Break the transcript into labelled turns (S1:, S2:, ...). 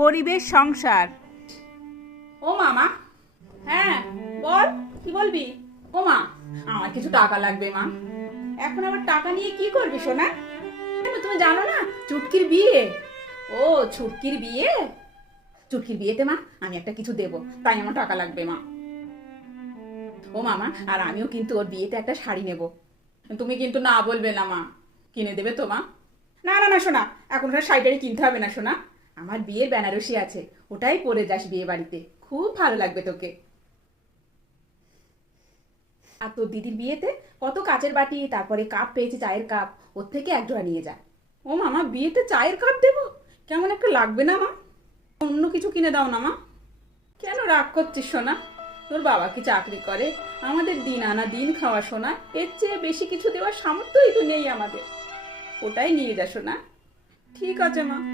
S1: গরিবের সংসার।
S2: ও মামা। হ্যাঁ বল কি বলবি? ও মা আমার কিছু টাকা লাগবে মা।
S1: এখন আবার টাকা নিয়ে কি করবি সোনা?
S2: তুমি জানো না চুটকির বিয়ে। ও চুটকির বিয়ে? চুটকির বিয়েতে মা আমি একটা কিছু দেব তাই আমার টাকা লাগবে মা। ও মামা আর আমিও কিন্তু ওর বিয়েতে একটা শাড়ি নেব। তুমি কিন্তু না বলবে না মা কিনে দেবে তো মা। না না না শোনা এখন ওটা শাড়িটারি কিনতে হবে না শোনা আমার বিয়ের বেনারসি আছে, ওটাই পরে যাস বিয়ে বাড়িতে খুব ভালো লাগবে তোকে। আর তোর দিদির বিয়েতে কত কাচের বাটি, তারপরে কাপ পেয়েছি চায়ের কাপ, ওর থেকে এক জোড়া নিয়ে যা। ও মামা, বিয়েতে চায়ের কাপ দেবো? কেমন একটা লাগবে না, মা? অন্য কিছু কিনে দাও না, মা। কেন রাগ করছিস, সোনা? তোর বাবা কি চাকরি করে? আমাদের দিন আনা দিন খাওয়া, সোনা। এর চেয়ে বেশি কিছু দেওয়ার সামর্থ্যই তো নেই আমাদের। ওটাই নিয়ে যা, সোনা। ঠিক আছে, মা।